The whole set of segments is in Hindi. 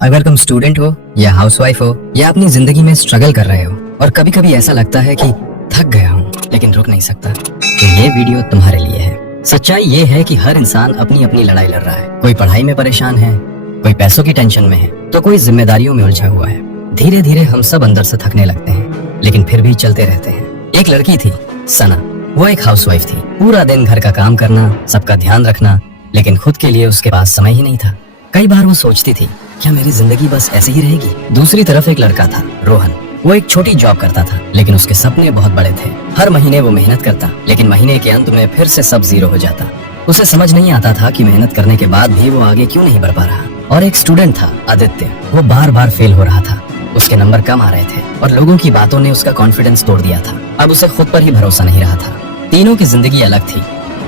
अगर तुम स्टूडेंट हो या हाउसवाइफ हो या अपनी जिंदगी में स्ट्रगल कर रहे हो और कभी कभी ऐसा लगता है कि थक गया हूँ लेकिन रुक नहीं सकता, तो ये वीडियो तुम्हारे लिए है। सच्चाई ये है कि हर इंसान अपनी अपनी लड़ाई लड़ रहा है। कोई पढ़ाई में परेशान है, कोई पैसों की टेंशन में है, तो कोई जिम्मेदारियों में उलझा हुआ है। धीरे धीरे हम सब अंदर से थकने लगते हैं, लेकिन फिर भी चलते रहते हैं। एक लड़की थी सना, वो एक हाउसवाइफ थी। पूरा दिन घर का काम करना, सबका ध्यान रखना, लेकिन खुद के लिए उसके पास समय ही नहीं था। कई बार वो सोचती थी, क्या मेरी जिंदगी बस ऐसे ही रहेगी। दूसरी तरफ एक लड़का था रोहन। वो एक छोटी जॉब करता था, लेकिन उसके सपने बहुत बड़े थे। हर महीने वो मेहनत करता, लेकिन महीने के अंत में फिर से सब जीरो हो जाता। उसे समझ नहीं आता था कि मेहनत करने के बाद भी वो आगे क्यों नहीं बढ़ पा रहा। और एक स्टूडेंट था आदित्य, वो बार बार फेल हो रहा था। उसके नंबर कम आ रहे थे और लोगों की बातों ने उसका कॉन्फिडेंस तोड़ दिया था। अब उसे खुद पर ही भरोसा नहीं रहा था। तीनों की जिंदगी अलग थी,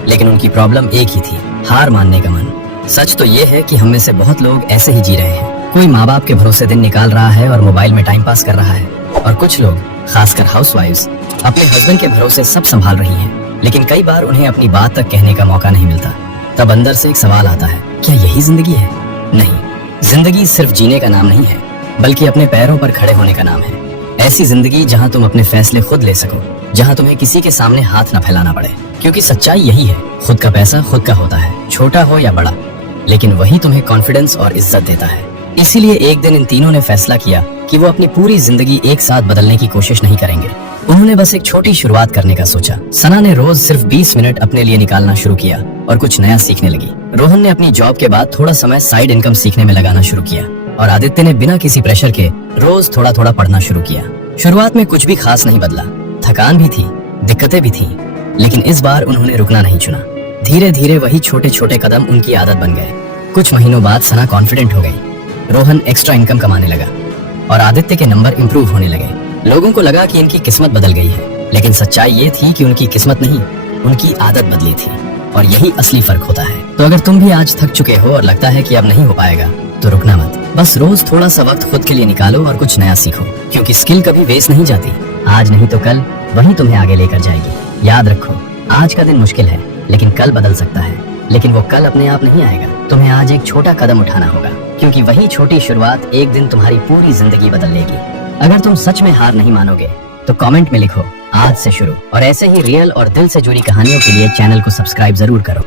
लेकिन उनकी प्रॉब्लम एक ही थी, हार मानने का मन। सच तो ये है कि हम में से बहुत लोग ऐसे ही जी रहे हैं। कोई माँ बाप के भरोसे दिन निकाल रहा है और मोबाइल में टाइम पास कर रहा है, और कुछ लोग, खासकर हाउसवाइफ्स, अपने हस्बैंड के भरोसे सब संभाल रही हैं, लेकिन कई बार उन्हें अपनी बात तक कहने का मौका नहीं मिलता। तब अंदर से एक सवाल आता है, क्या यही जिंदगी है? नहीं, जिंदगी सिर्फ जीने का नाम नहीं है, बल्कि अपने पैरों पर खड़े होने का नाम है। ऐसी जिंदगी जहाँ तुम अपने फैसले खुद ले सको, जहाँ तुम्हें किसी के सामने हाथ न फैलाना पड़े। क्योंकि सच्चाई यही है, खुद का पैसा खुद का होता है, छोटा हो या बड़ा, लेकिन वही तुम्हें कॉन्फिडेंस और इज्जत देता है। इसीलिए एक दिन इन तीनों ने फैसला किया कि वो अपनी पूरी जिंदगी एक साथ बदलने की कोशिश नहीं करेंगे। उन्होंने बस एक छोटी शुरुआत करने का सोचा। सना ने रोज सिर्फ 20 मिनट अपने लिए निकालना शुरू किया और कुछ नया सीखने लगी। रोहन ने अपनी जॉब के बाद थोड़ा समय साइड इनकम सीखने में लगाना शुरू किया, और आदित्य ने बिना किसी प्रेशर के रोज थोड़ा थोड़ा पढ़ना शुरू किया। शुरुआत में कुछ भी खास नहीं बदला, थकान भी थी, दिक्कतें भी थी, लेकिन इस बार उन्होंने रुकना नहीं चुना। धीरे धीरे वही छोटे छोटे कदम उनकी आदत बन गए। कुछ महीनों बाद सना कॉन्फिडेंट हो गई, रोहन एक्स्ट्रा इनकम कमाने लगा, और आदित्य के नंबर इंप्रूव होने लगे। लोगों को लगा कि इनकी किस्मत बदल गई है, लेकिन सच्चाई ये थी कि उनकी किस्मत नहीं, उनकी आदत बदली थी, और यही असली फर्क होता है। तो अगर तुम भी आज थक चुके हो और लगता है कि अब नहीं हो पाएगा, तो रुकना मत। बस रोज थोड़ा सा वक्त खुद के लिए निकालो और कुछ नया सीखो, क्योंकि स्किल कभी वेस्ट नहीं जाती। आज नहीं तो कल वही तुम्हें आगे लेकर जाएगी। याद रखो, आज का दिन मुश्किल है, लेकिन कल बदल सकता है। लेकिन वो कल अपने आप नहीं आएगा, तुम्हें आज एक छोटा कदम उठाना होगा, क्योंकि वही छोटी शुरुआत एक दिन तुम्हारी पूरी जिंदगी बदल लेगी। अगर तुम सच में हार नहीं मानोगे, तो कमेंट में लिखो आज से शुरू, और ऐसे ही रियल और दिल से जुड़ी कहानियों के लिए चैनल को सब्सक्राइब जरूर करो।